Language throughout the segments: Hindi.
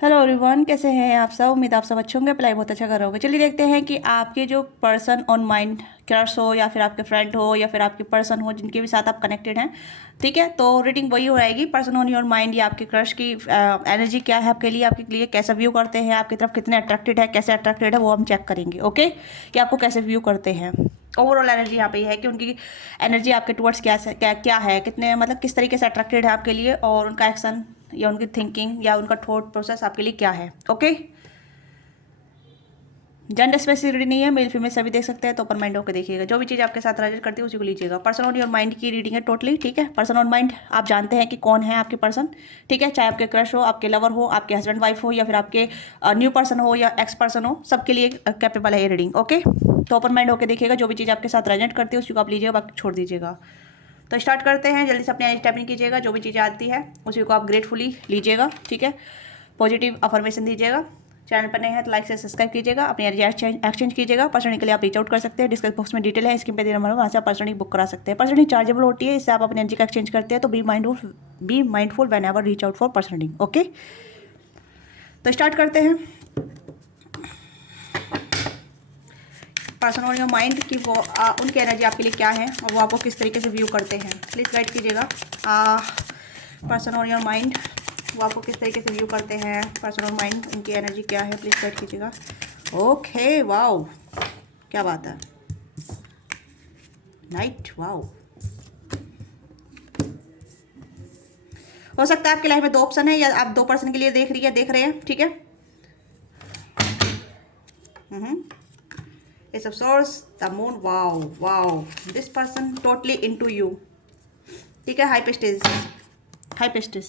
हेलो एवरीवन, कैसे हैं आप सब। उम्मीद आप सब अच्छे होंगे, अप्लाई बहुत अच्छा कर रहे होंगे। चलिए देखते हैं कि आपके जो पर्सन ऑन माइंड, क्रश हो या फिर आपके फ्रेंड हो या फिर आपके पर्सन हो जिनके भी साथ आप कनेक्टेड हैं। ठीक है, तो रीडिंग वही हो जाएगी, पर्सन ऑन योर माइंड या आपके क्रश की एनर्जी क्या है आपके लिए कैसा व्यू करते हैं, आपकी तरफ कितने अट्रैक्टेड है, कैसे अट्रैक्टेड है वो हम चेक करेंगे। ओके, कि आपको कैसे व्यू करते हैं। ओवरऑल एनर्जी यहाँ पे ये है कि उनकी एनर्जी आपके टुवर्ड्स क्या है, कितने मतलब किस तरीके से अट्रैक्टेड है आपके लिए, और उनका एक्शन या उनकी थिंकिंग या उनका थॉट प्रोसेस आपके लिए क्या है। ओके, जेंडर स्पेसिफिक नहीं है, मेल फीमेल सभी देख सकते हैं, तो ओपन माइंड होकर देखिएगा। जो भी चीज़ आपके साथ रेलेट करती है उसी को लीजिएगा। पर्सन ऑन योर माइंड की रीडिंग है टोटली। ठीक है, पर्सन ऑन माइंड आप जानते हैं कि कौन है आपके पर्सन। ठीक है, चाहे आपके क्रश हो, आपके लवर हो, आपके हस्बैंड वाइफ हो या फिर आपके न्यू पर्सन हो या एक्स पर्सन हो, सबके लिए कैपेबल है ये रीडिंग। ओके, तो ओपन माइंड होकर देखिएगा। जो भी चीज़ आपके साथ रेलेट करती है उसी को आप लीजिएगा, बाकी छोड़ दीजिएगा। तो स्टार्ट करते हैं, जल्दी से अपने टैपिंग कीजिएगा। जो भी चीज़ें आती है उसी को आप ग्रेटफुली लीजिएगा। ठीक है, पॉजिटिव अफर्मेशन दीजिएगा। चैनल पर नए हैं तो लाइक से सब्सक्राइब कीजिएगा, अपनी एनर्जी एक्सचेंज कीजिएगा। पर्सनली के लिए आप रीच आउट कर सकते हैं, डिस्क्रिप्शन बॉक्स में डिटेल है, स्क्रीन पे दे नंबर, वहाँ से आप पर्सनली बुक करा सकते हैं। पर्सनली चार्जेबल होती है, इससे आप अपनी एनर्जी का एक्सचेंज करते हैं। तो be mindful when ever reach out for personally. Okay, तो स्टार्ट करते हैं। पर्सन ऑन योर माइंड की वो उनकी एनर्जी आपके लिए क्या है और वो आपको किस तरीके से व्यू करते हैं, प्लीज़ गाइड कीजिएगा। पर्सन ऑन योर माइंड वो आपको किस तरीके से व्यू करते हैं, पर्सन ऑन माइंड उनकी एनर्जी क्या है, प्लीज़ गाइड कीजिएगा। ओके, वाओ, क्या बात है, नाइट, वाओ। हो सकता है आपकी लाइफ में दो ऑप्शन है, या आप दो पर्सन के लिए देख रहे हैं। ठीक है, Ace of Swords, the Moon, wow, wow, this person totally into you। ठीक है, हाई पेस्टिस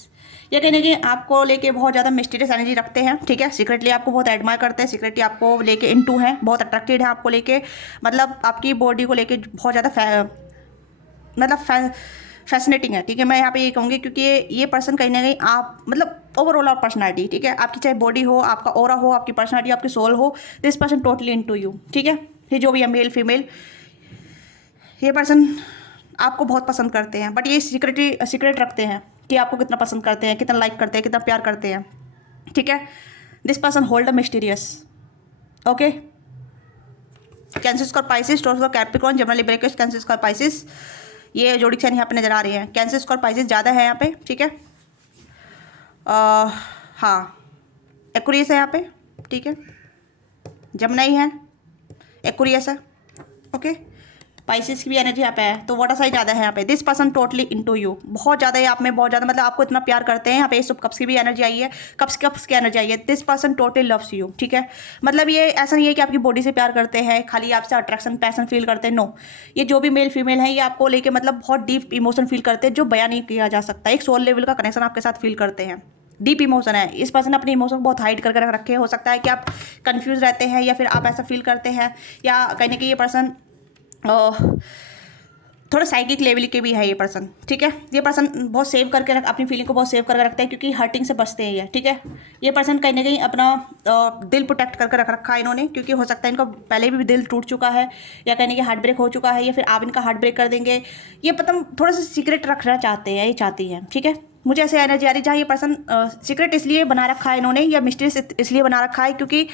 ये कहने कि आपको लेके बहुत ज़्यादा मिस्टीरियस एनर्जी रखते हैं। ठीक है, सीक्रेटली आपको बहुत एडमायर करते हैं, सीक्रेटली आपको लेके इनटू हैं, बहुत अट्रैक्टेड है आपको लेके, मतलब आपकी बॉडी को लेके बहुत ज़्यादा मतलब फैसिनेटिंग है। ठीक है, मैं यहाँ पे ये कहूँगी क्योंकि ये पर्सन कहीं ना कहीं आप मतलब ओवरऑल आप पर्सनालिटी, ठीक है, आपकी चाहे बॉडी हो, आपका ऑरा हो, आपकी पर्सनालिटी, आपकी सोल हो, this person totally into you. ठीक है, ये जो भी है मेल फीमेल, ये पर्सन आपको बहुत पसंद करते हैं, बट ये सीक्रेट रखते हैं कि आपको कितना पसंद करते हैं, कितना लाइक करते हैं, कितना प्यार करते हैं। ठीक है, this person hold a mysterious. Okay, Cancer Scorpio Pisces, Taurus Capricorn, Gemini लिब्रेकस, कैंसर स्कॉर पाइसिस, ये जोड़ी साइन यहाँ पे नजर आ रही है। कैंसर स्कॉर पाइसिस ज़्यादा है यहाँ पे। ठीक है, हाँ, एक्वेरियस है यहाँ पे। ठीक है, जेमिनी है, एक्वेरियस है। ओके, पाइसिस की भी एनर्जी यहाँ पे है, तो वाटर साइड ज़्यादा है यहाँ पे। This person totally into you, बहुत ज़्यादा है आप में, बहुत ज़्यादा मतलब आपको इतना प्यार करते हैं। यहाँ पे सब कप्स की भी एनर्जी आई है, कप्स की एनर्जी आई है। This person totally loves you. ठीक है, मतलब ये ऐसा नहीं है कि आपकी बॉडी से प्यार करते हैं, खाली आपसे अट्रैक्शन पैसन फील करते हैं। नो, ये जो भी मेल फीमेल है ये आपको लेके मतलब बहुत डीप इमोशन फील करते हैं, जो बयान नहीं किया जा सकता। एक सोल लेवल का कनेक्शन आपके साथ फील करते हैं, डीप इमोशन है। इस पर्सन अपने इमोशन को बहुत हाइड करके रखे। हो सकता है कि आप कंफ्यूज रहते हैं या फिर आप ऐसा फील करते हैं, या कहीं ना कहीं ये पर्सन थोड़ा साइकिक लेवल के भी है ये पर्सन। ठीक है, ये पर्सन बहुत सेव करके अपनी फीलिंग को बहुत सेव करके रखते हैं, क्योंकि हर्टिंग से बचते हैं ये। ठीक है, ये पर्सन कहीं ना कहीं अपना दिल प्रोटेक्ट करके रख रखा है इन्होंने, क्योंकि हो सकता है इनका पहले भी दिल टूट चुका है, या कहीं ना कहीं हार्ट ब्रेक हो चुका है, या फिर आप इनका हार्ट ब्रेक कर देंगे। ये पता थोड़ा सा सीक्रेट रखना चाहते हैं, ये चाहती है। ठीक है, मुझे ऐसे एनर्जी आ रही जहाँ ये पर्सन सीक्रेट इसलिए बना रखा है इन्होंने, या मिस्टीरियस इसलिए बना रखा है क्योंकि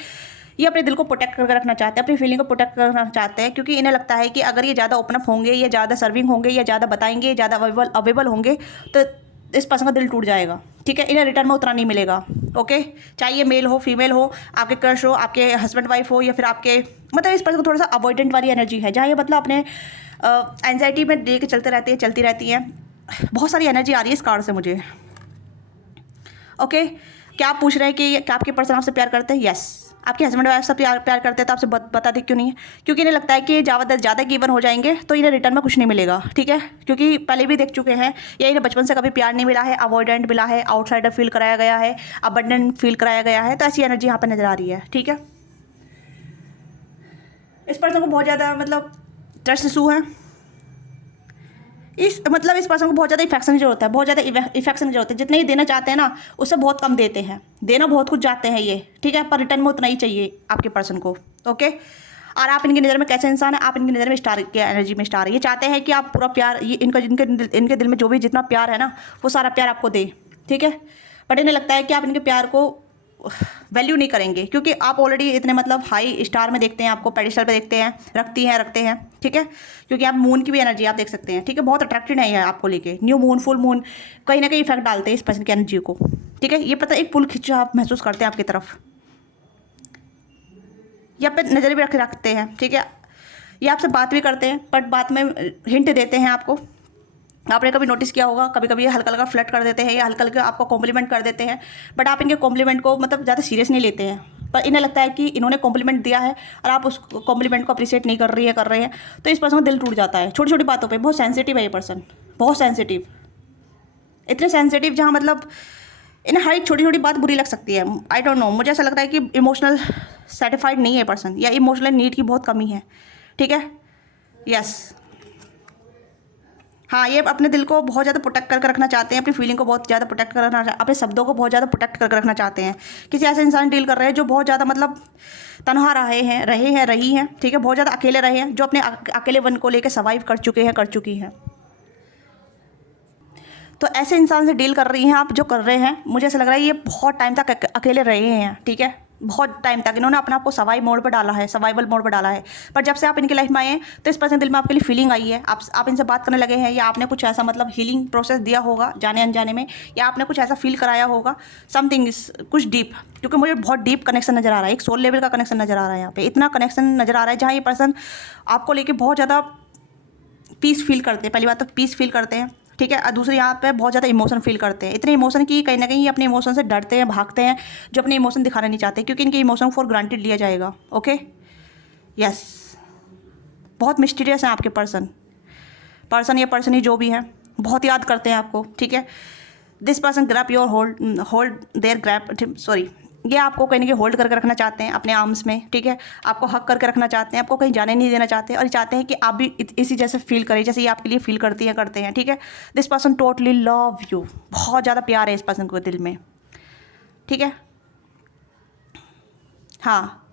ये अपने दिल को प्रोटेक्ट करके रखना चाहते हैं, अपनी फीलिंग को प्रोटेक्ट करना चाहते हैं, क्योंकि इन्हें लगता है कि अगर ये ज़्यादा ओपन अप होंगे, या ज़्यादा सर्विंग होंगे, या ज़्यादा बताएंगे, ज़्यादा अवेलेबल होंगे, तो इस पर्सन का दिल टूट जाएगा। ठीक है, इन्हें रिटर्न में उतना नहीं मिलेगा। ओके, चाहे ये मेल हो, फीमेल हो, आपके क्रश हो, आपके हस्बैंड वाइफ हो, या फिर आपके मतलब इस पर्सन को थोड़ा सा अवॉइडेंट वाली एनर्जी है, जहाँ ये मतलब अपने एंजाइटी में दे के चलती रहती है। बहुत सारी एनर्जी आ रही है इस कार्ड से मुझे। ओके, क्या आप पूछ रहे हैं कि क्या आपके पर्सन आपसे प्यार करते हैं? यस, आपके हस्बैंड वाइफ से प्यार करते हैं, तो आपसे बता दें क्यों नहीं है, क्योंकि इन्हें लगता है कि ज़्यादा गिवन हो जाएंगे तो इन्हें रिटर्न में कुछ नहीं मिलेगा। ठीक है, क्योंकि पहले भी देख चुके हैं, या इन्हें बचपन से कभी प्यार नहीं मिला है, अवॉइडेंट मिला है, आउटसाइडर फील कराया गया है, अबंडेंट फील कराया गया है, तो ऐसी एनर्जी यहाँ पर नजर आ रही है। ठीक है, इस पर्सन को बहुत ज़्यादा मतलब ट्रस्ट इशू है। इस पर्सन को बहुत ज़्यादा इफेक्शन की जरूरत है, बहुत ज़्यादा इफेक्शन की जरूरत है। जितने ही देना चाहते हैं ना, उससे बहुत कम देते हैं, देना बहुत कुछ चाहते हैं ये। ठीक है, पर रिटर्न में उतना ही चाहिए आपके पर्सन को। ओके, और आप इनकी नज़र में कैसे इंसान है, आप इनकी नज़र में स्टार की एनर्जी में स्टार है। ये चाहते हैं कि आप पूरा प्यार, ये इनके दिल में जो भी जितना प्यार है ना, वो सारा प्यार आपको दे। ठीक है, बट इन्हें लगता है कि आप इनके प्यार को वैल्यू नहीं करेंगे, क्योंकि आप ऑलरेडी इतने मतलब हाई स्टार में देखते हैं, आपको पेडिस्टल पे देखते हैं, रखते हैं, ठीक है। क्योंकि आप मून की भी एनर्जी आप देख सकते हैं, ठीक है। बहुत अट्रैक्टेड है आपको लेके, न्यू मून, फुल मून कहीं ना कहीं इफेक्ट डालते हैं इस पर्सन की एनर्जी को, ठीक है। ये पता एक पुल खिंचा आप महसूस करते हैं आपकी तरफ, या पे नज़र भी रखते हैं, ठीक है। ये आपसे बात भी करते हैं, बट बात में हिंट देते हैं आपको। आपने कभी नोटिस किया होगा, कभी कभी ये हल्का हल्का फ्लर्ट कर देते हैं या हल्का हल्का आपको कॉम्प्लीमेंट कर देते हैं, बट आप इनके कॉम्प्लीमेंट को मतलब ज़्यादा सीरियस नहीं लेते हैं। पर इन्हें लगता है कि इन्होंने कॉम्प्लीमेंट दिया है और आप उस कॉम्प्लीमेंट को अप्रिशिएट नहीं कर रहे हैं, तो इस पर्सन का दिल टूट जाता है छोटी छोटी बातों पे। बहुत सेंसिटिव है ये पर्सन, बहुत सेंसिटिव, इतने सेंसिटिव जहाँ मतलब इन्हें हर एक छोटी छोटी बात बुरी लग सकती है। आई डोंट नो, मुझे ऐसा लगता है कि इमोशनल सेटिस्फाइड नहीं है पर्सन, या इमोशनल नीड की बहुत कमी है, ठीक है। यस, हाँ, ये अपने दिल को बहुत ज़्यादा प्रोटेक्ट करके रखना चाहते हैं, अपनी फीलिंग को बहुत ज़्यादा प्रोटेक्ट करना, अपने शब्दों को बहुत ज़्यादा प्रोटेक्ट करके रखना चाहते हैं। किसी ऐसे इंसान डील कर रहे हैं जो बहुत ज़्यादा मतलब तनहा रही हैं, ठीक है। बहुत ज़्यादा अकेले रहे हैं, जो अपने अकेलेपन को लेकर सर्वाइव कर चुकी हैं। तो ऐसे इंसान से डील कर रही हैं आप, जो कर रहे हैं, मुझे ऐसा लग रहा है ये बहुत टाइम तक अकेले रहे हैं, ठीक है। बहुत टाइम तक इन्होंने अपने आप को सर्वाइवल मोड पर डाला है। पर जब से आप इनकी लाइफ में आए हैं, तो इस पर्सन दिल में आपके लिए फीलिंग आई है, आप इनसे बात करने लगे हैं, या आपने कुछ ऐसा मतलब हीलिंग प्रोसेस दिया होगा जाने अनजाने में, या आपने कुछ ऐसा फील कराया होगा, समथिंग इज कुछ डीप। क्योंकि मुझे बहुत डीप कनेक्शन नज़र आ रहा है, एक सोल लेवल का कनेक्शन नज़र आ रहा है यहाँ पे, इतना कनेक्शन नज़र आ रहा है जहाँ ये पर्सन आपको लेके बहुत ज़्यादा पीस फील करते हैं। पहली बात तो पीस फील करते हैं, ठीक है। और दूसरी यहाँ पे बहुत ज़्यादा इमोशन फील करते हैं, इतने इमोशन की कहीं ना कहीं अपने इमोशन से डरते हैं, भागते हैं, जो अपने इमोशन दिखाना नहीं चाहते, क्योंकि इनके इमोशन फॉर ग्रांटेड लिया जाएगा। ओके, यस, बहुत मिस्टीरियस हैं आपके पर्सन या पर्सन ही जो भी है, बहुत याद करते हैं आपको, ठीक है। This person grab your hold their grab, sorry, ये आपको कहीं ना कहीं होल्ड करके रखना चाहते हैं अपने आर्म्स में, ठीक है। आपको हक करके रखना चाहते हैं, आपको कहीं जाने नहीं देना चाहते, और चाहते हैं कि आप भी इसी जैसे फील करें जैसे ये आपके लिए फील करते हैं, ठीक है। This person totally love you, बहुत ज़्यादा प्यार है इस पर्सन को दिल में, ठीक है। हाँ,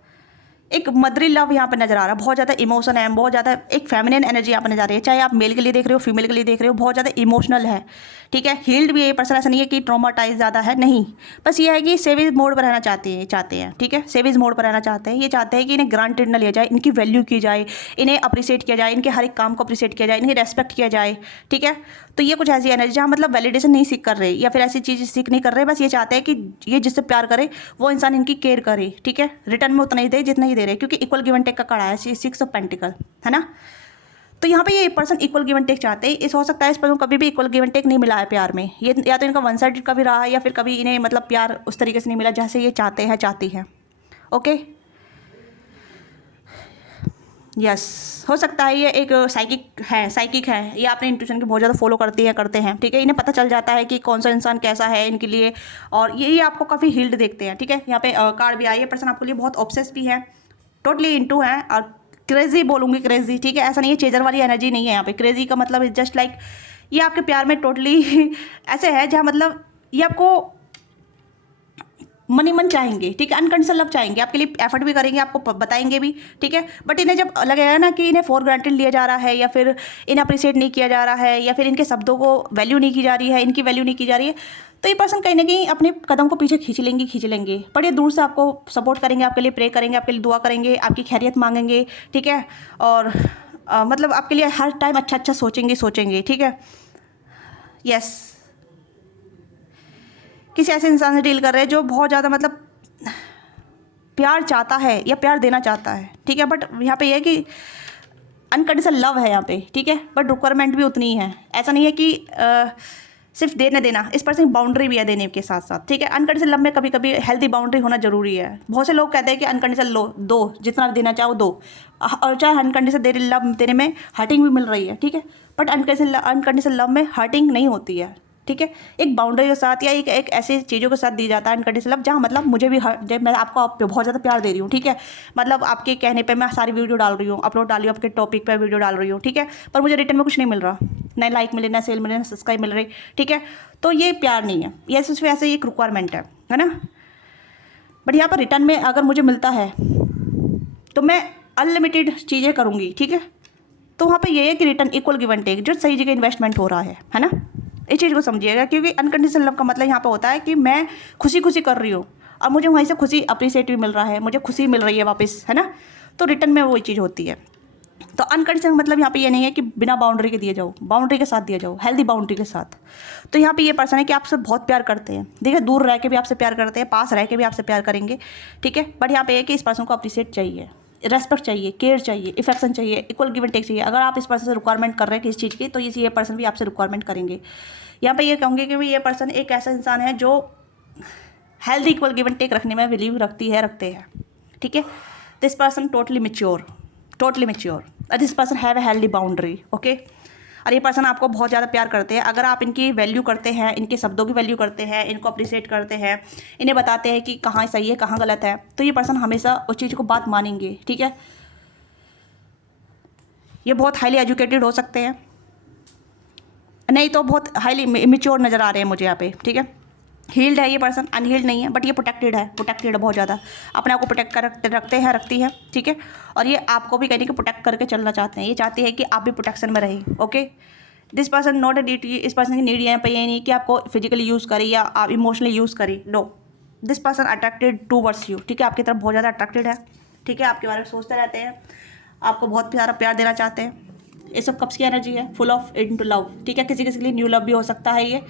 एक मदरी लव यहाँ पर नज़र आ रहा है, बहुत ज़्यादा इमोशन है, बहुत ज़्यादा एक फेमिनिन एनर्जी यहाँ पर नज़र आ रही है, चाहे आप मेल के लिए देख रहे हो, फीमेल के लिए देख रहे हो, बहुत ज़्यादा इमोशनल है, ठीक है। हील्ड भी है ये पर्सन, ऐसा नहीं है कि ट्रॉमाटाइज ज़्यादा है, नहीं, बस ये है कि सेविज मोड पर रहना चाहते हैं, ठीक है। सेविज मोड पर रहना चाहते हैं, ये चाहते हैं कि इन्हें ग्रांटेड न लिया जाए, इनकी वैल्यू की जाए, इन्हें अप्रिशिएट किया जाए, इनके हर एक काम को अप्रिशिएट किया जाए, इन्हें रेस्पेक्ट किया जाए, ठीक है। तो ये कुछ ऐसी एनर्जी जहाँ मतलब वैलिडेशन नहीं सीख कर रहे, या फिर ऐसी चीज़ सीख नहीं कर रहे, बस ये चाहते हैं कि ये जिससे प्यार करे वो इंसान इनकी केयर करे, ठीक है। रिटर्न में उतना ही दे जितना ही दे रहे, क्योंकि इक्वल गिव एंड टेक का कड़ा है, 6 ऑफ पेंटिकल है ना। तो यहाँ पे ये person equal give and take चाहते हैं। इस हो सकता है इस पर्सन को कभी भी इक्वल गिव एंड टेक नहीं मिला है प्यार में, ये या तो इनका वन साइडेड कभी रहा है, या फिर कभी इन्हें मतलब प्यार उस तरीके से नहीं मिला जैसे ये चाहती हैं। ओके, यस, हो सकता है ये एक साइकिक है, ये अपने इंट्यूशन को बहुत ज़्यादा फॉलो करते हैं, ठीक है। इन्हें पता चल जाता है कि कौन सा इंसान कैसा है इनके लिए, और ये आपको काफ़ी हील्ड देखते हैं, ठीक है। यहाँ पे कार्ड भी आई है, पर्सन आपके लिए बहुत ऑब्सेस भी है, टोटली इनटू है, और क्रेजी बोलूँगी, क्रेजी, ठीक है। ऐसा नहीं है चेजर वाली एनर्जी नहीं है यहाँ पे, क्रेजी का मतलब इज जस्ट लाइक ये आपके प्यार में टोटली ऐसे है जहाँ मतलब ये आपको मन चाहेंगे, ठीक है। अनकंडीशनल लव चाहेंगे, आपके लिए एफर्ट भी करेंगे, आपको बताएंगे भी, ठीक है। बट इन्हें जब लगेगा ना कि इन्हें फॉर ग्रांटेड लिया जा रहा है, या फिर इन्हें अप्रिशिएट नहीं किया जा रहा है, या फिर इनके शब्दों को वैल्यू नहीं की जा रही है, इनकी वैल्यू नहीं की जा रही है, तो ये पर्सन कहीं ना कहीं अपने कदम को पीछे खींच लेंगे। पर ये दूर से आपको सपोर्ट करेंगे, आपके लिए प्रे करेंगे, आपके लिए दुआ करेंगे, आपकी खैरियत मांगेंगे, ठीक है। और मतलब आपके लिए हर टाइम अच्छा सोचेंगे, ठीक है। यस, किसी ऐसे इंसान से डील कर रहे हैं जो बहुत ज़्यादा मतलब प्यार चाहता है या प्यार देना चाहता है, ठीक है। बट यहाँ पे ये है कि अनकंडीशनल लव है यहाँ पे, ठीक है, बट रिक्वायरमेंट भी उतनी ही है। ऐसा नहीं है कि सिर्फ देना, इस पर्सन की बाउंड्री भी है देने के साथ साथ, ठीक है। अनकंडीशनल लव में कभी कभी हेल्दी बाउंड्री होना जरूरी है। बहुत से लोग कहते हैं कि अनकंडीशनल दो, जितना देना चाहो दो, और चाहे अनकंडीशनल लव देने में हर्टिंग भी मिल रही है, ठीक है। बट अनकंडीशनल लव में हर्टिंग नहीं होती है, ठीक है। एक बाउंड्री के साथ, या एक ऐसी चीज़ों के साथ दी जाता है अनकंडीशनल लव, जहाँ मतलब मुझे भी जब मैं आपको बहुत ज़्यादा प्यार दे रही हूँ, ठीक है, मतलब आपके कहने पे मैं सारी वीडियो डाल रही हूँ, अपलोड डाल रही हूँ, आपके टॉपिक पे वीडियो डाल रही हूँ, ठीक है, पर मुझे रिटर्न में कुछ नहीं मिल रहा, ना लाइक मिले, ना सेल मिले, ना सब्सक्राइब मिल रही, ठीक है। तो ये प्यार नहीं है, ये सिर्फ ऐसे एक रिक्वायरमेंट है ना। बट यहाँ पर रिटर्न में अगर मुझे मिलता है तो मैं अनलिमिटेड चीज़ें करूँगी, ठीक है। तो वहाँ पे ये है कि return equal give and take, जो सही जगह इन्वेस्टमेंट हो रहा है ना। इस चीज़ को समझिएगा, क्योंकि अनकंडीशनल लव का मतलब यहाँ पे होता है कि मैं खुशी कर रही हूँ, और मुझे वहीं से खुशी अप्रिसिएट भी मिल रहा है, मुझे खुशी मिल रही है वापस, है ना। तो रिटर्न में वही चीज़ होती है। तो अनकंडीशनल मतलब यहाँ पे ये नहीं है कि बिना बाउंड्री के दिए जाओ, बाउंड्री के साथ दिया जाओ, हेल्दी बाउंड्री के साथ। तो यहाँ पे ये पर्सन है कि आपसे बहुत प्यार करते हैं, देखिए दूर रह के भी आपसे प्यार करते हैं, पास रह के भी आपसे प्यार करेंगे, ठीक है। बट यहाँ पे है कि इस पर्सन को अप्रिशिएट चाहिए, रेस्पेक्ट चाहिए, केयर चाहिए, इफेक्शन चाहिए, इक्वल गिव एंड टेक चाहिए। अगर आप इस पर्सन से रिक्वायरमेंट कर रहे हैं किसी चीज़ की, तो ये पर्सन भी आपसे रिक्वायरमेंट करेंगे। यहाँ पे ये कहूँगी कि ये पर्सन एक ऐसा इंसान है जो healthy equal give and take रखने में बिलीव रखते हैं, ठीक है। दिस पर्सन टोटली मेच्योर और this person have a healthy boundary, okay. और ये पर्सन आपको बहुत ज़्यादा प्यार करते हैं। अगर आप इनकी वैल्यू करते हैं, इनके शब्दों की वैल्यू करते हैं, इनको अप्रिशिएट करते हैं, इन्हें बताते हैं कि कहाँ सही है कहाँ गलत है, तो ये पर्सन हमेशा उस चीज़ को बात मानेंगे, ठीक है। ये बहुत हाईली एजुकेटेड हो सकते हैं, नहीं तो बहुत हाईली मेच्योर नज़र आ रहे हैं मुझे यहाँ पे, ठीक है। हील्ड है ये पर्सन, अनहील्ड नहीं है, बट ये प्रोटेक्टेड है बहुत ज़्यादा, अपने आप को प्रोटेक्ट कर रखती है, ठीक है। और ये आपको भी कहने कि प्रोटेक्ट करके चलना चाहते हैं, ये चाहते हैं कि आप भी प्रोटेक्शन में रहें, okay. This person not a need, इस पर्सन की नीड यहाँ पे ये नहीं कि आपको फिजिकली यूज़ करे या आप इमोशनली यूज़ करें, no. This person attracted towards you, ठीक है, आपकी तरफ बहुत ज़्यादा अट्रैक्टेड है, ठीक है, आपके बारे में सोचते रहते हैं, आपको बहुत प्यार देना चाहते हैं। ये सब कप्स की एनर्जी है, फुल ऑफ इनटू लव, ठीक है। किसी के लिए न्यू लव भी हो सकता है ये,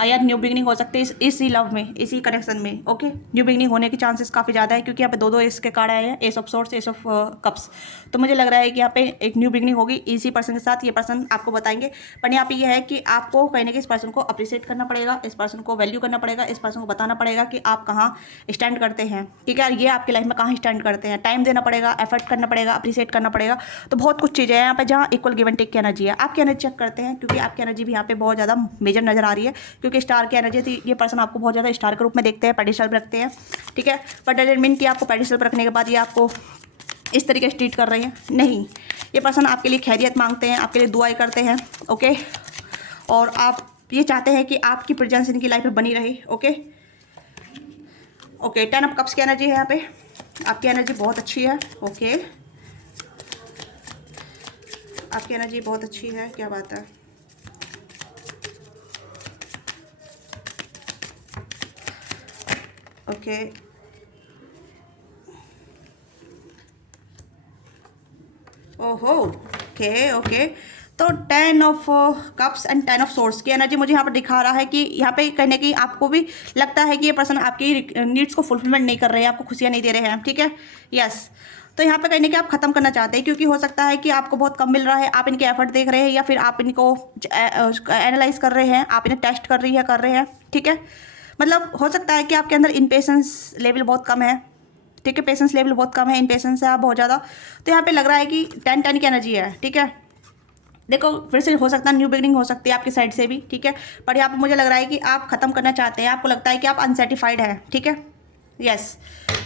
या न्यू बिगनिंग हो सकती है इसी लव में, इसी कनेक्शन में, ओके। न्यू बिगनिंग होने के चांसेस काफ़ी ज़्यादा है, क्योंकि यहाँ पे दो इसके कार्ड आए हैं, S of sorts, S of cups. तो मुझे लग रहा है कि यहाँ पे एक न्यू बिगनिंग होगी इसी पर्सन के साथ, ये पर्सन आपको बताएंगे। पर यहाँ पे ये है कि आपको कहीं ना कहीं इस पर्सन को अप्रिशिएट करना पड़ेगा, इस पर्सन को वैल्यू करना पड़ेगा, इस पर्सन को बताना पड़ेगा कि आप कहाँ स्टैंड करते हैं, ठीक है। ये आपकी लाइफ में कहाँ स्टैंड करते हैं, टाइम देना पड़ेगा, एफर्ट करना पड़ेगा, अप्रिशिएट करना पड़ेगा। तो बहुत कुछ चीज़ें हैं यहाँ पे जहाँ इक्वल गिव एंड टेक की एनर्जी है। आपकी एनर्जी चेक करते हैं, क्योंकि आपकी एनर्जी भी यहाँ पे बहुत ज़्यादा मेजर नजर आ रही है, क्योंकि स्टार की एनर्जी थी। ये पर्सन आपको बहुत ज़्यादा स्टार के रूप में देखते हैं, पेडिस्टल पर रखते हैं, ठीक है। बट डजंट मीन कि आपको पेडिस्टल पर रखने के बाद ये आपको इस तरीके से ट्रीट कर रहे हैं, नहीं। ये पर्सन आपके लिए खैरियत मांगते हैं, आपके लिए दुआएं करते हैं, ओके। और आप ये चाहते हैं कि आपकी प्रेजेंस इनकी लाइफ में बनी रहे, ओके। ओके, 10 ऑफ कप्स की एनर्जी है यहाँ पे, आपकी एनर्जी बहुत अच्छी है, ओके। आपकी एनर्जी बहुत अच्छी है, क्या बात है। ओके, ओहो, ओके। तो 10 of cups and 10 of source की एनर्जी मुझे यहाँ पर दिखा रहा है कि यहाँ पे कहीं ना कहीं आपको भी लगता है कि ये पर्सन आपकी नीड्स को फुलफिलमेंट नहीं कर रहे हैं, आपको खुशियाँ नहीं दे रहे हैं, ठीक है, यस। तो यहाँ पे कहीं ना कहीं आप खत्म करना चाहते हैं, क्योंकि हो सकता है कि आपको बहुत कम मिल रहा है, आप इनके एफर्ट देख रहे हैं, या फिर आप इनको एनालाइज कर रहे हैं, आप इन्हें टेस्ट कर रहे हैं, ठीक है। मतलब हो सकता है कि आपके अंदर इम्पेशेंस लेवल बहुत कम है, ठीक है, पेशेंस लेवल बहुत कम है, इम्पेशेंस है आप बहुत ज़्यादा। तो यहाँ पे लग रहा है कि 10 की एनर्जी है, ठीक है। देखो फिर से हो सकता है न्यू बिगनिंग हो सकती है आपकी साइड से भी, ठीक है। पर यहाँ पे मुझे लग रहा है कि आप ख़त्म करना चाहते हैं, आपको लगता है कि आप अनसेटिस्फाइड हैं, ठीक है, यस।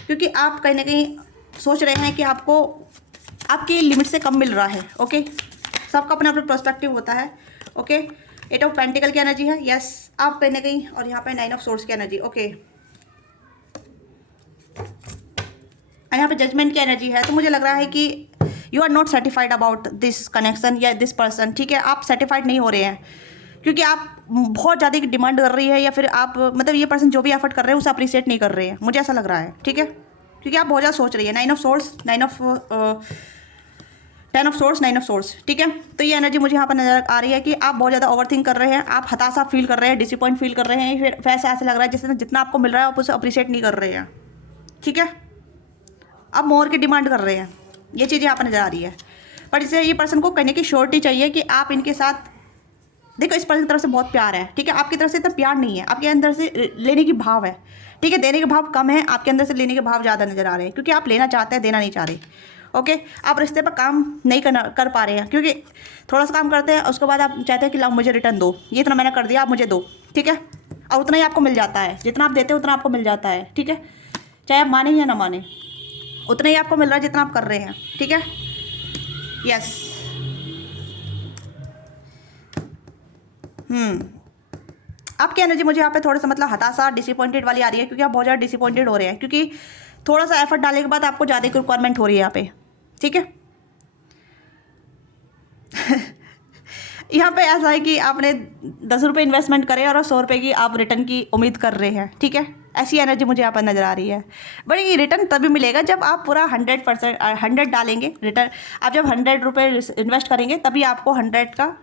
क्योंकि आप कहीं ना कहीं सोच रहे हैं कि आपको आपकी लिमिट से कम मिल रहा है, ओके। सबका अपना अपना पर्सपेक्टिव होता है, ओके। 8 ऑफ पेंटिकल की एनर्जी है, यस। आप कहीं ना कहीं, और यहाँ पे 9 ऑफ सोर्स की एनर्जी, ओके। और यहाँ पे जजमेंट की एनर्जी है। तो मुझे लग रहा है कि you are not certified about this connection या दिस पर्सन, ठीक है। आप सर्टिफाइड नहीं हो रहे हैं, क्योंकि आप बहुत ज़्यादा डिमांड कर रही है, या फिर आप मतलब ये पर्सन जो भी एफर्ट कर रहे हैं उसे अप्रिशिएट नहीं कर रहे हैं, मुझे ऐसा लग रहा है, ठीक है। क्योंकि आप बहुत ज़्यादा सोच रही है। 9 of source, 10 of source, 9 of source, ठीक है। तो ये एनर्जी मुझे यहाँ पर नजर आ रही है कि आप बहुत ज़्यादा ओवरथिंक कर रहे हैं, आप हताशा फील कर रहे हैं, डिसअपॉइंट फील कर रहे हैं, फिर ऐसा लग रहा है जैसे जितना आपको मिल रहा है आप उसे अप्रिशिएट नहीं कर रहे हैं, ठीक है। आप मोर की डिमांड कर रहे हैं, ये चीज़ यहाँ पर नज़र आ रही है। पर इससे ये पर्सन को कहने की श्योरिटी चाहिए कि आप इनके साथ, देखो इस पर्सन की तरफ से बहुत प्यार है, ठीक है। आपकी तरफ से इतना प्यार नहीं है, आपके अंदर से लेने की भाव है, ठीक है। देने के भाव कम है, आपके अंदर से लेने के भाव ज़्यादा नज़र आ रहे हैं, क्योंकि आप लेना चाहते हैं, देना नहीं चाह रहे, ओके। आप रिश्ते पर काम नहीं कर पा रहे हैं, क्योंकि थोड़ा सा काम करते हैं उसके बाद आप चाहते हैं कि लाओ मुझे रिटर्न दो, ये इतना मैंने कर दिया आप मुझे दो, ठीक है। और उतना ही आपको मिल जाता है, जितना आप देते हैं उतना आपको मिल जाता है, ठीक है। चाहे आप माने या ना माने, उतना ही आपको मिल रहा है जितना आप कर रहे हैं, ठीक है, यस। आपकी एनर्जी मुझे यहाँ पे थोड़ा सा मतलब हताशा, डिसअपॉइंटेड वाली आ रही है, क्योंकि आप बहुत ज़्यादा डिसअपॉइंटेड हो रहे हैं, क्योंकि थोड़ा सा एफर्ट डालने के बाद आपको ज़्यादा की रिक्वायरमेंट हो रही है यहाँ पे, ठीक है। यहाँ पे ऐसा है कि आपने 10 रुपये इन्वेस्टमेंट करे और 100 रुपये की आप रिटर्न की उम्मीद कर रहे हैं, ठीक है। ऐसी एनर्जी मुझे यहाँ पर नज़र आ रही है। बट ये रिटर्न तभी मिलेगा जब आप पूरा 100% 100 डालेंगे रिटर्न। आप जब 100 रुपये इन्वेस्ट करेंगे तभी आपको 100 का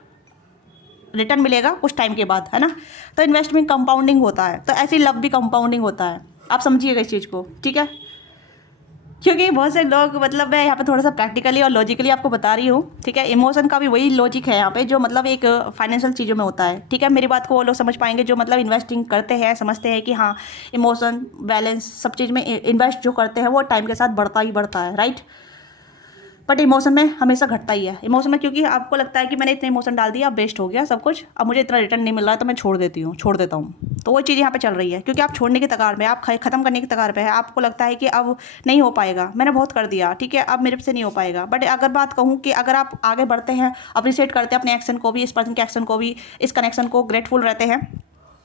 रिटर्न मिलेगा कुछ टाइम के बाद, है ना। तो इन्वेस्टमेंट कंपाउंडिंग होता है, तो ऐसे ही लव भी कंपाउंडिंग होता है। आप समझिएगा इस चीज़ को, ठीक है। क्योंकि बहुत से लोग, मतलब मैं यहाँ पे थोड़ा सा प्रैक्टिकली और लॉजिकली आपको बता रही हूँ, ठीक है। इमोशन का भी वही लॉजिक है यहाँ पे जो मतलब एक फाइनेंशियल चीज़ों में होता है, ठीक है। मेरी बात को वो लोग समझ पाएंगे जो मतलब इन्वेस्टिंग करते हैं, समझते हैं कि हाँ इमोशन बैलेंस सब चीज़ में इन्वेस्ट जो करते हैं वो टाइम के साथ बढ़ता ही बढ़ता है, राइट। बट इमोशन में हमेशा घटता ही है। इमोशन में क्योंकि आपको लगता है कि मैंने इतने इमोशन डाल दिया, अब वेस्ट हो गया सब कुछ, अब मुझे इतना रिटर्न नहीं मिल रहा है तो मैं छोड़ देता हूँ। तो वो चीज़ यहाँ पे चल रही है क्योंकि आप छोड़ने की कगार में, आप ख़त्म करने की कगार पे है। आपको लगता है कि अब नहीं हो पाएगा, मैंने बहुत कर दिया, ठीक है, अब मेरे से नहीं हो पाएगा। बट अगर बात कहूँ कि अगर आप आगे बढ़ते हैं, अप्रिशिएट करते हैं अपने एक्शन को भी, इस पर्सन के एक्शन को भी, इस कनेक्शन को ग्रेटफुल रहते हैं,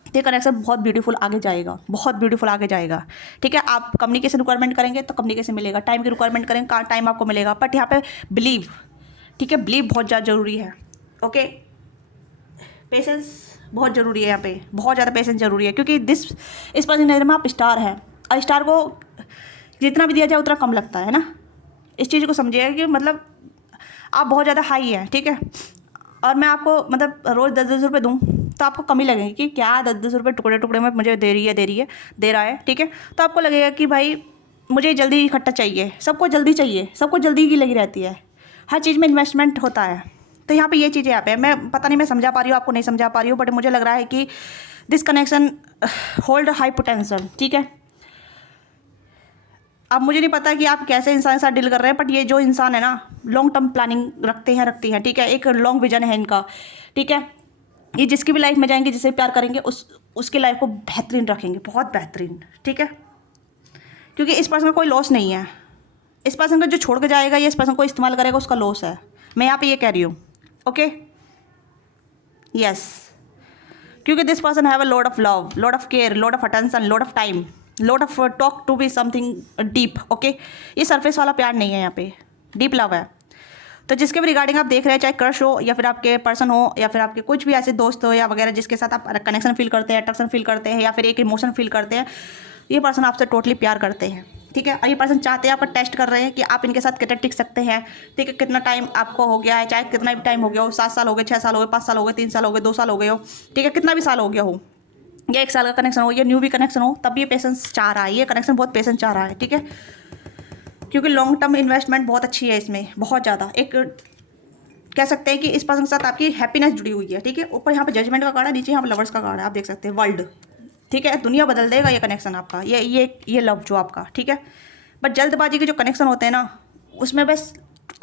ये कनेक्शन बहुत ब्यूटीफुल आगे जाएगा, बहुत ब्यूटीफुल आगे जाएगा, ठीक है। आप कम्युनिकेशन रिक्वायरमेंट करेंगे तो कम्युनिकेशन मिलेगा, टाइम की रिक्वायरमेंट करेंगे टाइम आपको मिलेगा। बट यहाँ पे बिलीव, ठीक है, बिलीव बहुत ज़्यादा ज़रूरी है, ओके। पेशेंस बहुत ज़रूरी है यहाँ पे, बहुत ज़्यादा पेशेंस ज़रूरी है क्योंकि इस पर्सन नज़र में आप स्टार हैं और स्टार को जितना भी दिया जाए उतना कम लगता है ना। इस चीज़ को समझिएगा कि मतलब आप बहुत ज़्यादा हाई हैं, ठीक है, और मैं आपको मतलब रोज़ 10-10 रुपये दूँ तो आपको कमी लगेगी कि क्या 10-10 रुपये टुकड़े टुकड़े में मुझे दे रहा है, ठीक है। तो आपको लगेगा कि भाई मुझे जल्दी इकट्ठा चाहिए, सबको जल्दी चाहिए, सबको जल्दी की लगी रहती है, हर चीज़ में इन्वेस्टमेंट होता है। तो यहाँ पे ये चीज़ें यहाँ पे मैं पता नहीं मैं समझा पा रही हूँ आपको, नहीं समझा पा रही हूँ, बट मुझे लग रहा है कि this connection hold high potential, ठीक है। अब मुझे नहीं पता कि आप कैसे इंसान के साथ डील कर रहे हैं, बट ये जो इंसान है ना लॉन्ग टर्म प्लानिंग रखती हैं, ठीक है, एक लॉन्ग विजन है इनका, ठीक है। ये जिसकी भी लाइफ में जाएंगे, जिसे प्यार करेंगे, उसकी लाइफ को बेहतरीन रखेंगे, बहुत बेहतरीन, ठीक है। क्योंकि इस पर्सन का कोई लॉस नहीं है, इस पर्सन को जो छोड़ के जाएगा या इस पर्सन को इस्तेमाल करेगा उसका लॉस है, मैं यहाँ पे ये कह रही हूँ, ओके, यस। क्योंकि this person have a lot of love, lot of care, lot of attention, lot of time, lot of talk to be something deep, okay. ये सरफेस वाला प्यार नहीं है, यहाँ पे डीप लव है। तो जिसके भी रिगार्डिंग आप देख रहे हैं, चाहे क्रश हो या फिर आपके पर्सन हो या फिर आपके कुछ भी ऐसे दोस्त हो या वगैरह जिसके साथ आप कनेक्शन फील करते हैं, अट्रैक्शन फील करते हैं या फिर एक इमोशन फील करते हैं, ये पर्सन आपसे टोटली प्यार करते हैं, ठीक है। और ये पर्सन चाहते हैं, आपका टेस्ट कर रहे हैं कि आप इनके साथ कितना टिक सकते हैं, ठीक है। कितना टाइम आपको हो गया है, चाहे कितना भी टाइम हो गया हो, 7 साल हो गए, 6 साल हो गए, 5 साल हो गए, 3 साल हो गए, 2 साल हो गए हो, ठीक है, कितना भी साल हो गया हो, या 1 साल का कनेक्शन हो या न्यू भी कनेक्शन हो, तब ये पेशेंस चाह रहा है, ये कनेक्शन बहुत पेशेंस चाह रहा है, ठीक है। क्योंकि लॉन्ग टर्म इन्वेस्टमेंट बहुत अच्छी है इसमें, बहुत ज़्यादा। एक कह सकते हैं कि इस पर्सन के साथ आपकी हैप्पीनेस जुड़ी हुई है, ठीक है। ऊपर यहाँ पे जजमेंट का कार्ड है, नीचे यहाँ पे लवर्स का कार्ड है, आप देख सकते हैं वर्ल्ड, ठीक है। दुनिया बदल देगा ये कनेक्शन आपका, ये लव जो आपका, ठीक है। बट जल्दबाजी के जो कनेक्शन होते हैं ना, उसमें बस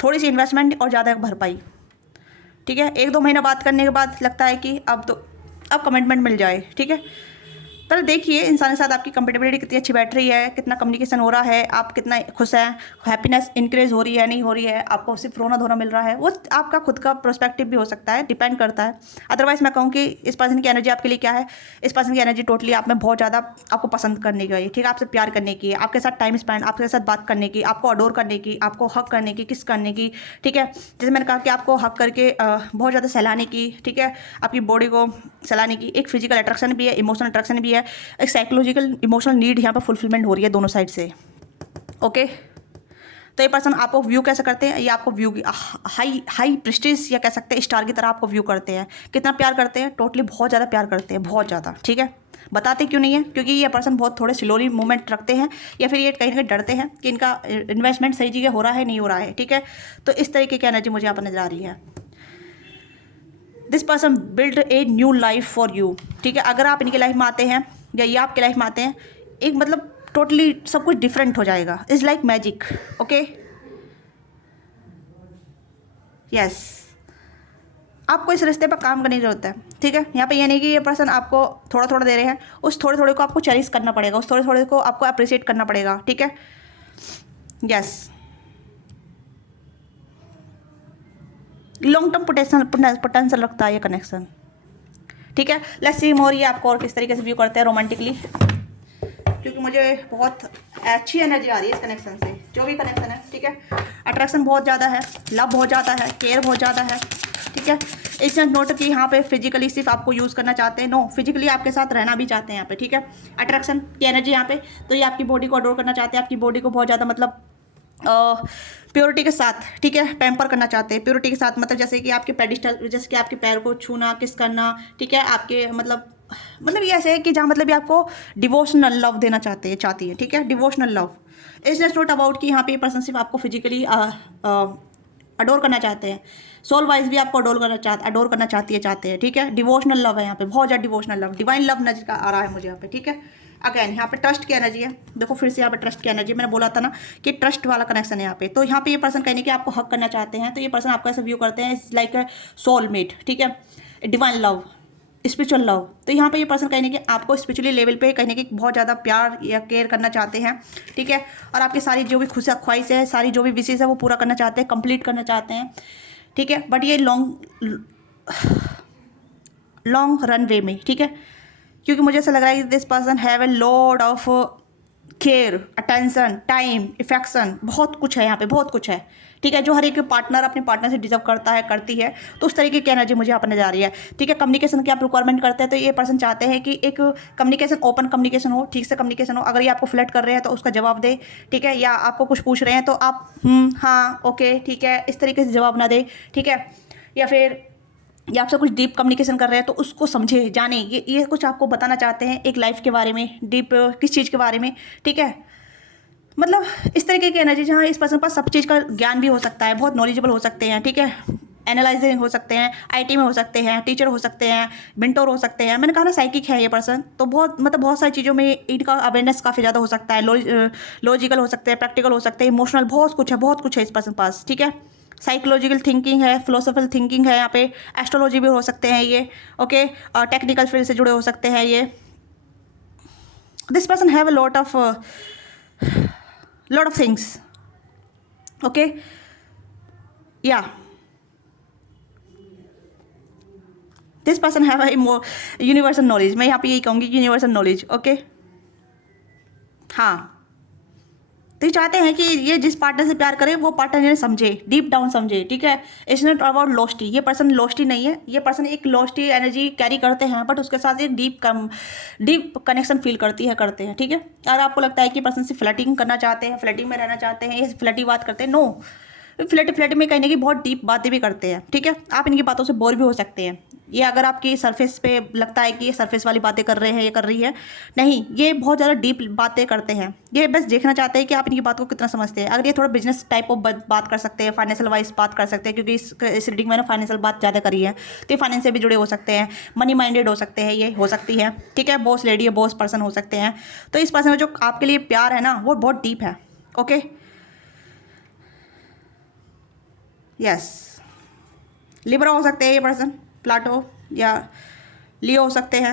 थोड़ी सी इन्वेस्टमेंट और ज़्यादा भरपाई, ठीक है। 1-2 महीना बात करने के बाद लगता है कि अब कमिटमेंट मिल जाए, ठीक है। पर देखिए इंसान के साथ आपकी कंपेटेबिलिटी कितनी अच्छी बैठ रही है, कितना कम्युनिकेशन हो रहा है, आप कितना खुश हैं, हैप्पीनेस इंक्रीज हो रही है नहीं हो रही है, आपको सिर्फ रोना धोना मिल रहा है, वो आपका खुद का प्रोस्पेक्टिव भी हो सकता है, डिपेंड करता है। अदरवाइज मैं कहूँ कि इस पर्सन की एनर्जी आपके लिए क्या है, इस पर्सन की एनर्जी टोटली आप में बहुत ज़्यादा आपको पसंद करने की है, ठीक है, आपसे प्यार करने की, आपके साथ टाइम स्पेंड, आपके साथ बात करने की, आपको अडोर करने की, आपको हक करने की, किस करने की, ठीक है। जैसे मैंने कहा कि आपको हक करके बहुत ज़्यादा सहलाने की, ठीक है, आपकी बॉडी को सहलाने की, एक फिजिकल अट्रैक्शन भी है, इमोशनल अट्रैक्शन भी है, एक साइकोलॉजिकल इमोशनल नीड यहाँ पर फुलफिलमेंट हो रही है दोनों साइड से, ओके। तो ये पर्सन आपको व्यू कैसे करते हैं, ये आपको व्यू हाई प्रेस्टीज या कह सकते हैं स्टार की तरह आपको व्यू करते हैं। कितना प्यार करते हैं, टोटली बहुत ज़्यादा प्यार करते हैं, बहुत ज़्यादा, ठीक है। बताते क्यों नहीं है, क्योंकि ये पर्सन बहुत थोड़े स्लोली मूवमेंट रखते हैं या फिर ये कहीं ना कहीं डरते हैं कि इनका इन्वेस्टमेंट सही जगह हो रहा है नहीं हो रहा है, ठीक है। तो इस तरीके की एनर्जी मुझे यहाँ पर नजर आ रही है। This person build a new life for you, ठीक है। अगर आप इनकी लाइफ में आते हैं या ये आपके लाइफ में आते हैं, एक मतलब टोटली सब कुछ डिफरेंट हो जाएगा, is like magic, okay, yes. आपको इस रिश्ते पर काम करने की जरूरत है, ठीक है। यहाँ पे ये नहीं कि ये पर्सन आपको थोड़ा थोड़ा दे रहे हैं, उस थोड़े थोड़े को आपको चेरिश करना पड़ेगा, उस थोड़े थोड़े को आपको अप्रिशिएट करना पड़ेगा, ठीक है, यस। लॉन्ग टर्म पोटेंशियल रखता है ये कनेक्शन, ठीक है। लेट्स सी मोर ये आपको और किस तरीके से व्यू करते हैं रोमांटिकली, क्योंकि मुझे बहुत अच्छी एनर्जी आ रही है इस कनेक्शन से, जो भी कनेक्शन है, ठीक है। अट्रैक्शन बहुत ज़्यादा है, लव बहुत ज़्यादा है, केयर बहुत ज़्यादा है, ठीक है। इट्स नॉट कि यहाँ पे फिजिकली सिर्फ आपको यूज़ करना चाहते हैं, नो, फिजिकली आपके साथ रहना भी चाहते हैं यहाँ पे, ठीक है। अट्रैक्शन की एनर्जी यहाँ पे, तो ये आपकी बॉडी को अडोर करना चाहते हैं, आपकी बॉडी को बहुत ज़्यादा मतलब प्योरिटी के साथ, ठीक है, पैम्पर करना चाहते हैं प्योरिटी के साथ, मतलब जैसे कि आपके पेडिस्टल, जैसे कि आपके पैर को छूना, किस करना, ठीक है, आपके मतलब ये ऐसे है कि जहाँ मतलब ये आपको डिवोशनल लव देना चाहती है, ठीक है, devotional love. It's just not about कि यहाँ पे ये पर्सन सिर्फ आपको फिजिकली अडोर करना चाहते हैं, सोल वाइज भी आपको अडोर करना चाहते हैं, ठीक है। डिवोशनल लव है यहाँ पे, बहुत ज़्यादा डिवोशनल लव, डिवाइन लव नजर का आ रहा है मुझे यहाँ पे, ठीक है। अगेन यहाँ पे ट्रस्ट की एनर्जी है, देखो फिर से यहाँ पे ट्रस्ट की एनर्जी, मैंने बोला था ना कि ट्रस्ट वाला कनेक्शन है यहाँ पे। तो यहाँ पे ये पर्सन कहने कि आपको हक करना चाहते हैं, तो ये पर्सन आपको ऐसे व्यू करते हैं लाइक अ सोलमेट, ठीक है, डिवाइन लव, स्पिरिचुअल लव। तो यहाँ पे ये पर्सन कहने कि आपको स्पिरिचुअली लेवल पे कहने की बहुत ज़्यादा प्यार या केयर करना चाहते हैं, ठीक है, और आपकी सारी जो भी ख्वाहिश है, सारी जो भी विशेष है वो पूरा करना चाहते हैं, कंप्लीट करना चाहते हैं, ठीक है। बट ये लॉन्ग रन वे में, ठीक है, क्योंकि मुझे ऐसा लग रहा है कि this person have a lot of care, attention, time, affection, बहुत कुछ है यहाँ पे, बहुत कुछ है, ठीक है, जो हर एक पार्टनर अपने पार्टनर से डिजर्व करता है, करती है। तो उस तरीके की एनर्जी मुझे यहाँ पर नजर आ रही है, ठीक है। कम्युनिकेशन की आप रिक्वायरमेंट करते हैं, तो ये पर्सन चाहते हैं कि एक कम्युनिकेशन, ओपन कम्युनिकेशन हो, ठीक से कम्युनिकेशन हो। अगर ये आपको फ्लर्ट कर रहे हैं तो उसका जवाब दे, ठीक है, या आपको कुछ पूछ रहे हैं तो आप हाँ, ओके, ठीक है, इस तरीके से जवाब ना दे, ठीक है। या फिर ये आपसे कुछ डीप कम्युनिकेशन कर रहे हैं तो उसको समझे, जाने, ये कुछ आपको बताना चाहते हैं एक लाइफ के बारे में, डीप किस चीज़ के बारे में, ठीक है। मतलब इस तरीके की एनर्जी जहाँ इस पर्सन के पास सब चीज़ का ज्ञान भी हो सकता है, बहुत नॉलेजेबल हो सकते हैं, ठीक है, एनालाइजिंग हो सकते हैं, आईटी में हो सकते हैं, टीचर हो सकते हैं, मेंटोर हो सकते हैं। मैंने कहा ना साइकिक है ये पर्सन, तो बहुत सारी चीज़ों में इनका अवेयरनेस काफ़ी ज़्यादा हो सकता है, लॉजिकल हो सकते हैं, प्रैक्टिकल हो सकते हैं, इमोशनल, बहुत कुछ है इस पर्सन के पास, ठीक है। साइकोलॉजिकल थिंकिंग है, फिलोसफिकल थिंकिंग है यहाँ पे, एस्ट्रोलॉजी भी हो सकते हैं ये, ओके, और टेक्निकल फील्ड से जुड़े हो सकते हैं ये। This person have a lot of things, okay, या this person have universal knowledge, मैं यहाँ पे यही कहूँगी, यूनिवर्सल नॉलेज, ओके। हाँ, तो ये चाहते हैं कि ये जिस पार्टनर से प्यार करे वो पार्टनर इन्हें समझे, डीप डाउन समझे, ठीक है। इट्स नॉट अबाउट लॉस्टी, ये पर्सन लॉस्टी नहीं है, ये पर्सन एक लॉस्टी एनर्जी कैरी करते हैं, बट उसके साथ एक डीप कनेक्शन फील करते हैं, ठीक है। और आपको लगता है कि पर्सन से फ्लर्टिंग करना चाहते हैं, फ्लर्टिंग में रहना चाहते हैं, ये फ्लर्टी बात करते हैं, नो, फ्लर्ट में कहने की बहुत डीप बातें भी करते हैं, ठीक है। आप इनकी बातों से बोर भी हो सकते हैं। ये अगर आपकी सरफेस पे लगता है कि ये सरफेस वाली बातें कर रहे हैं, ये कर रही है, नहीं, ये बहुत ज़्यादा डीप बातें करते हैं। ये बस देखना चाहते हैं कि आप इनकी बात को कितना समझते हैं। अगर ये थोड़ा बिजनेस टाइप ऑफ बात कर सकते हैं, फाइनेंशियल वाइज बात कर सकते हैं, क्योंकि इस रीडिंग में ना फाइनेंशियल बात ज़्यादा करी है, तो ये फाइनेंस से भी जुड़े हो सकते हैं, मनी माइंडेड हो सकते हैं, ये हो सकती है, ठीक है, बॉस लेडी या बॉस पर्सन हो सकते हैं। तो इस पर्सन में जो आपके लिए प्यार है ना वो बहुत डीप है, ओके, यस। लिब्रा हो सकते हैं ये पर्सन, प्लाटो या लियो हो सकते हैं,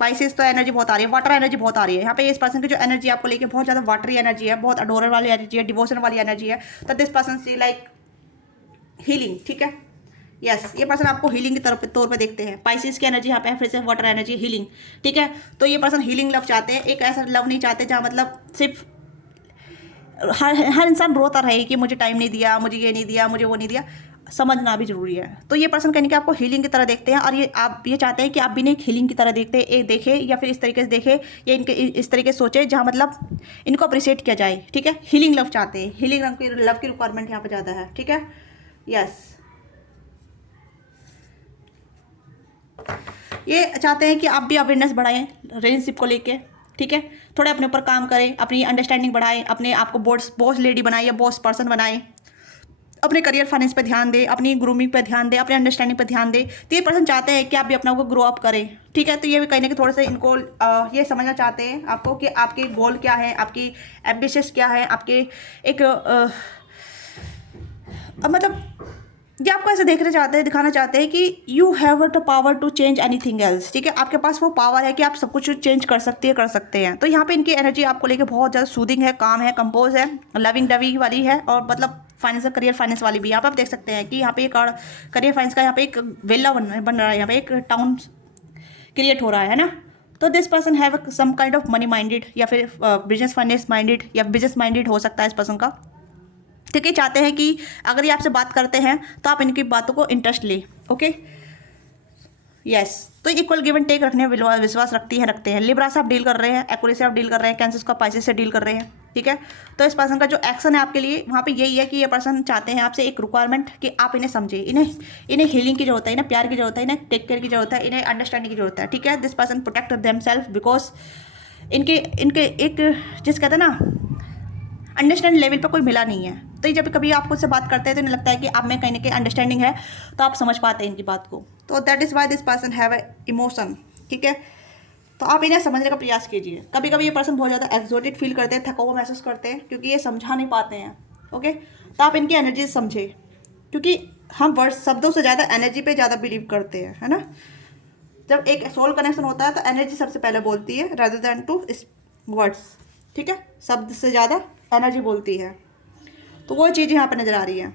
पाइसेस। तो एनर्जी बहुत आ रही है, वाटर एनर्जी बहुत आ रही है यहाँ पे। इस पर्सन की जो एनर्जी आपको लेके बहुत ज़्यादा वाटरी एनर्जी है, बहुत अडोरर वाली एनर्जी है, डिवोशन वाली एनर्जी है। तो this person see like healing, ठीक है, यस, ये पर्सन आपको हीलिंग के तौर पे देखते हैं। पाइसेस की एनर्जी यहाँ पे है, फिर से वाटर एनर्जी, हीलिंग, ठीक है। तो ये पर्सन हीलिंग लव चाहते हैं, एक ऐसा लव नहीं चाहते जहाँ मतलब सिर्फ हर इंसान रोता रहे कि मुझे टाइम नहीं दिया, मुझे ये नहीं दिया, मुझे वो नहीं दिया। समझना भी जरूरी है। तो ये पर्सन कहने कि आपको हीलिंग की तरह देखते हैं, और ये आप ये चाहते हैं कि आप भी नहीं हीलिंग की तरह देखे या फिर इस तरीके से देखे, या इनके इस तरीके से सोचे जहाँ मतलब इनको अप्रिशिएट किया जाए, ठीक है। हीलिंग लव चाहते हैं, हीलिंग लव की रिक्वायरमेंट यहाँ पर ज़्यादा है, ठीक है, यस। ये चाहते हैं कि आप भी अवेयरनेस बढ़ाएं रिलेशनशिप को लेके, ठीक है, थोड़े अपने ऊपर काम करें, अपनी अंडरस्टैंडिंग बढ़ाएं, अपने आप को बॉस लेडी बनाएं या बॉस पर्सन बनाएं, अपने करियर फाइनेंस पे ध्यान दें, अपनी ग्रूमिंग पे ध्यान दें, अपने अंडरस्टैंडिंग पे ध्यान दें। तो ये पर्सन चाहते हैं कि आप भी अपना को ग्रो अप करें, ठीक है। तो ये भी कहीं ना कहीं थोड़े से इनको ये समझना चाहते हैं आपको कि आपके गोल क्या है, आपकी एम्बिशंस क्या है, आपके एक मतलब ये आपको ऐसे देखना चाहते हैं, दिखाना चाहते हैं कि you have the power to change anything else, ठीक है। आपके पास वो पावर है कि आप सब कुछ चेंज कर सकते हैं। तो यहाँ पे इनकी एनर्जी आपको लेके बहुत ज़्यादा सूदिंग है, काम है, कंपोज है, लविंग डविंग वाली है, और मतलब फाइनेंस करियर फाइनेंस वाली भी। यहाँ पे आप देख सकते हैं कि यहाँ पे एक करियर फाइनेंस का यहाँ पे एक वेला बन रहा है, यहाँ पे एक टाउन क्रिएट हो रहा है ना। तो this person have some kind of money minded या फिर बिजनेस फाइनेंस माइंडेड या बिजनेस माइंडेड हो सकता है इस पर्सन का, ठीक है। चाहते हैं कि अगर ये आपसे बात करते हैं तो आप इनकी बातों को इंटरेस्ट लें, ओके। यस तो इक्वल गिव एंड टेक रखने में विश्वास रखते हैं। लिब्रा से आप डील कर रहे हैं, एक्वेरियस से आप डील कर रहे हैं, कैंसर का पाइसेस से डील कर रहे हैं, ठीक है। तो इस पर्सन का जो एक्शन है आपके लिए वहाँ पे यही है कि ये पर्सन चाहते हैं आपसे एक रिक्वायरमेंट कि आप इन्हें समझे, इन्हें हीलिंग की जरूरत है, इन्हें प्यार की जरूरत है, इन्हें टेक केयर की जरूरत है, इन्हें अंडरस्टैंडिंग की जरूरत है, ठीक है। This person protect them self because इनके एक जिस कहते हैं ना अंडरस्टैंड लेवल पर कोई मिला नहीं है। तो जब कभी आप उससे बात करते हैं तो इन्हें लगता है कि आप में कहीं ना कहीं अंडरस्टैंडिंग है, तो आप समझ पाते हैं इनकी बात को। तो that is why this person have A emotion, ठीक है। तो आप इन्हें समझने का प्रयास कीजिए। कभी कभी ये पर्सन बहुत ज़्यादा एक्सोटेड फील करते हैं, थका हुआ महसूस करते हैं क्योंकि ये समझा नहीं पाते हैं, ओके। तो आप इनकी एनर्जी समझे, क्योंकि हम वर्ड शब्दों से ज़्यादा एनर्जी पे ज़्यादा बिलीव करते हैं, है ना। जब एक सोल कनेक्शन होता है तो एनर्जी सबसे पहले बोलती है रादर दैन टू वर्ड्स, ठीक है। शब्द से ज़्यादा एनर्जी बोलती है, तो वो चीज़ यहाँ पे नज़र आ रही है।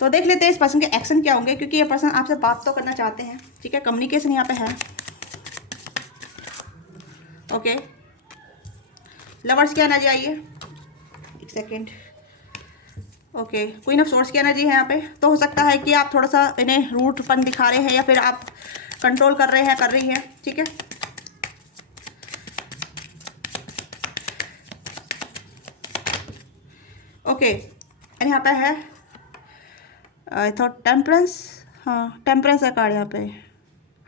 तो देख लेते हैं इस पर्सन के एक्शन क्या होंगे, क्योंकि ये पर्सन आपसे बात तो करना चाहते हैं, ठीक है। कम्युनिकेशन यहाँ पे है, ओके। लवर्स की एनर्जी आई है, एक second, okay. Queen of swords की एनर्जी है यहाँ पे। तो हो सकता है कि आप थोड़ा सा इन्हें रूडपन दिखा रहे हैं या फिर आप कंट्रोल कर रहे हैं, कर रही है, ठीक है। ओके एंड यहाँ पे है आई थॉट टेम्परेंस, हाँ टेम्परेंस का कार्ड यहाँ पे,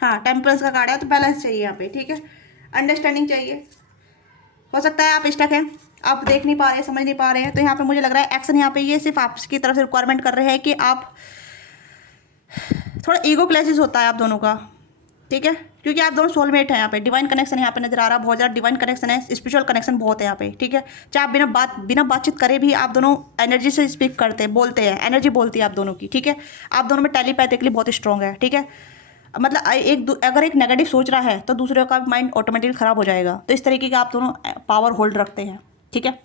हाँ टेम्परेंस का कार्ड है। तो बैलेंस चाहिए यहाँ पे, ठीक है। अंडरस्टैंडिंग चाहिए। हो सकता है आप स्टक हैं, आप देख नहीं पा रहे हैं, समझ नहीं पा रहे हैं। तो यहाँ पे मुझे लग रहा है एक्शन यहाँ पे ये सिर्फ आपकी तरफ से रिक्वायरमेंट कर रहे हैं कि आप थोड़ा ईगो क्लैशेस होता है आप दोनों का, ठीक है। क्योंकि आप दोनों सोलमेट हैं यहाँ पे, डिवाइन कनेक्शन यहाँ पे नजर आ रहा है, बहुत ज़्यादा डिवाइन कनेक्शन है, स्पिरिचुअल कनेक्शन बहुत है यहाँ पे, ठीक है। चाहे आप बिना बातचीत करे भी आप दोनों एनर्जी से स्पीक करते हैं, बोलते हैं, एनर्जी बोलती है आप दोनों की, ठीक है। आप दोनों में टेलीपैथिकली बहुत स्ट्रॉन्ग है, ठीक है। मतलब अगर एक नेगेटिव सोच रहा है तो दूसरे का माइंड ऑटोमेटिकली ख़राब हो जाएगा। तो इस तरीके का आप दोनों पावर होल्ड रखते हैं, ठीक है।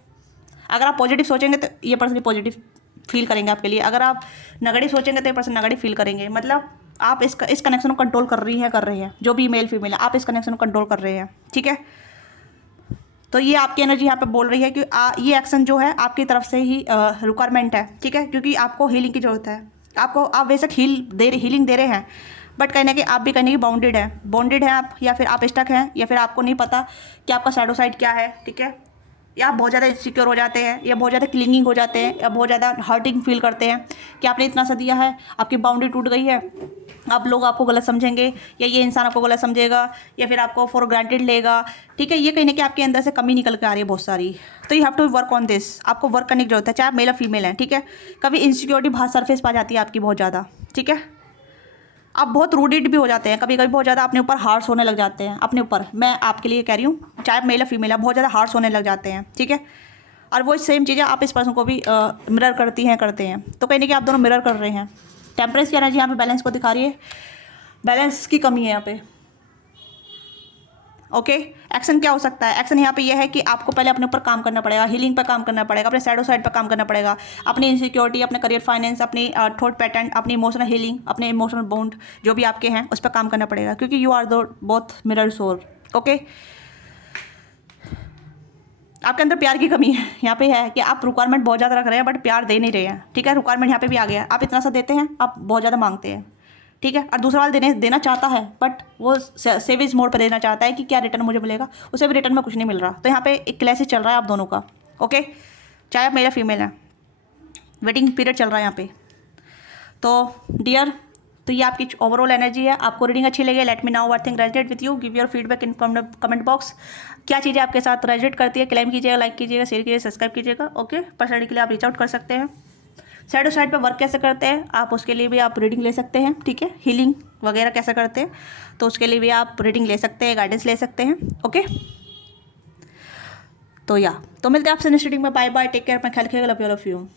अगर आप पॉजिटिव सोचेंगे तो ये पर्सन पॉजिटिव फील करेंगे आपके लिए, अगर आप नेगेटिव सोचेंगे तो ये पर्सन नेगेटिव फील करेंगे। मतलब आप इस कनेक्शन को कंट्रोल कर रही हैं, जो भी मेल फीमेल है, आप इस कनेक्शन को कंट्रोल कर रहे हैं, ठीक है। तो ये आपकी एनर्जी यहाँ पे बोल रही है कि ये एक्शन जो है आपकी तरफ से ही रिक्वायरमेंट है, ठीक है। क्योंकि आपको हीलिंग की ज़रूरत है, आप बेशक हीलिंग दे रहे हैं, बट कहीं ना कहीं आप भी कहीं ना कहीं बाउंडेड है आप, या फिर आप स्टक हैं, या फिर आपको नहीं पता कि आपका शैडो साइड क्या है, ठीक है। या आप बहुत ज़्यादा इनसिक्योर हो जाते हैं, या बहुत ज़्यादा क्लिंगिंग हो जाते हैं, या बहुत ज़्यादा हर्टिंग फील करते हैं कि आपने इतना सा दिया है, आपकी बाउंड्री टूट गई है, अब लोग आपको गलत समझेंगे, या ये इंसान आपको गलत समझेगा, या फिर आपको फॉर ग्रांटेड लेगा, ठीक है। ये कहीं ना कहीं आपके अंदर से कमी निकल के आ रही है बहुत सारी। तो you have to work on this, आपको वर्क करने की जरूरत है, चाहे आप मेल या फीमेल हैं, ठीक है। कभी इनसिक्योरिटी बाहर सरफेस पा जाती है आपकी बहुत ज़्यादा, ठीक है। आप बहुत रूडेड भी हो जाते हैं, कभी कभी बहुत ज़्यादा अपने ऊपर हार्श होने लग जाते हैं, अपने ऊपर, मैं आपके लिए कह रही हूँ, चाहे मेल या फीमेल है, बहुत ज़्यादा हार्श होने लग जाते हैं, ठीक है। और वो सेम चीज़ें आप इस पर्सन को भी मिरर करते हैं। तो कहीं ना कहीं आप दोनों मिरर कर रहे हैं। टेम्परेंस की एनर्जी यहाँ पे बैलेंस को दिखा रही है, बैलेंस की कमी है यहाँ पे, ओके। एक्शन क्या हो सकता है? एक्शन यहाँ पे यह है कि आपको पहले अपने ऊपर काम करना पड़ेगा, हीलिंग पर काम करना पड़ेगा, अपने शैडो साइड पर काम करना पड़ेगा, अपनी इनसिक्योरिटी, अपने करियर फाइनेंस, अपनी थॉट पैटर्न, अपनी इमोशनल हीलिंग, अपने इमोशनल बॉन्ड जो भी आपके हैं उस पर काम करना पड़ेगा, क्योंकि you are the both mirror soul, okay. आपके अंदर प्यार की कमी है यहाँ पे, है कि आप रिक्वायरमेंट बहुत ज़्यादा रख रहे हैं बट प्यार दे नहीं रहे हैं, ठीक है। रिक्वायरमेंट यहाँ पे भी आ गया, आप इतना सा देते हैं, आप बहुत ज़्यादा मांगते हैं, ठीक है। और दूसरा वाला देना चाहता है बट वो सेविंग्स मोड पर देना चाहता है कि क्या रिटर्न मुझे मिलेगा, उसे भी रिटर्न में कुछ नहीं मिल रहा। तो यहाँ पे एक क्लैश चल रहा है आप दोनों का, ओके। चाहे आप मेल या फीमेल हैं, वेटिंग पीरियड चल रहा है यहाँ पे। तो डियर, तो ये आपकी ओवरऑल एनर्जी है। आपको रीडिंग अच्छी लगी, let me now what thing resonate with you, give your feedback in comment box. क्या चीज़ें आपके साथ रेजोनेट करती है, क्लेम कीजिएगा, लाइक कीजिएगा, शेयर कीजिएगा, सब्सक्राइब कीजिएगा, ओके। पर्सनली के लिए आप रीच आउट कर सकते हैं। शैडो साइड पे वर्क कैसे करते हैं आप, उसके लिए भी आप रीडिंग ले सकते हैं, ठीक है। हीलिंग वगैरह कैसे करते हैं तो उसके लिए भी आप रीडिंग ले सकते हैं, गाइडेंस ले सकते हैं, ओके। तो मिलते हैं आपसे नेक्स्ट रीडिंग में। बाय बाय, टेक केयर, अपना ख्याल रखिएगा, लव यू।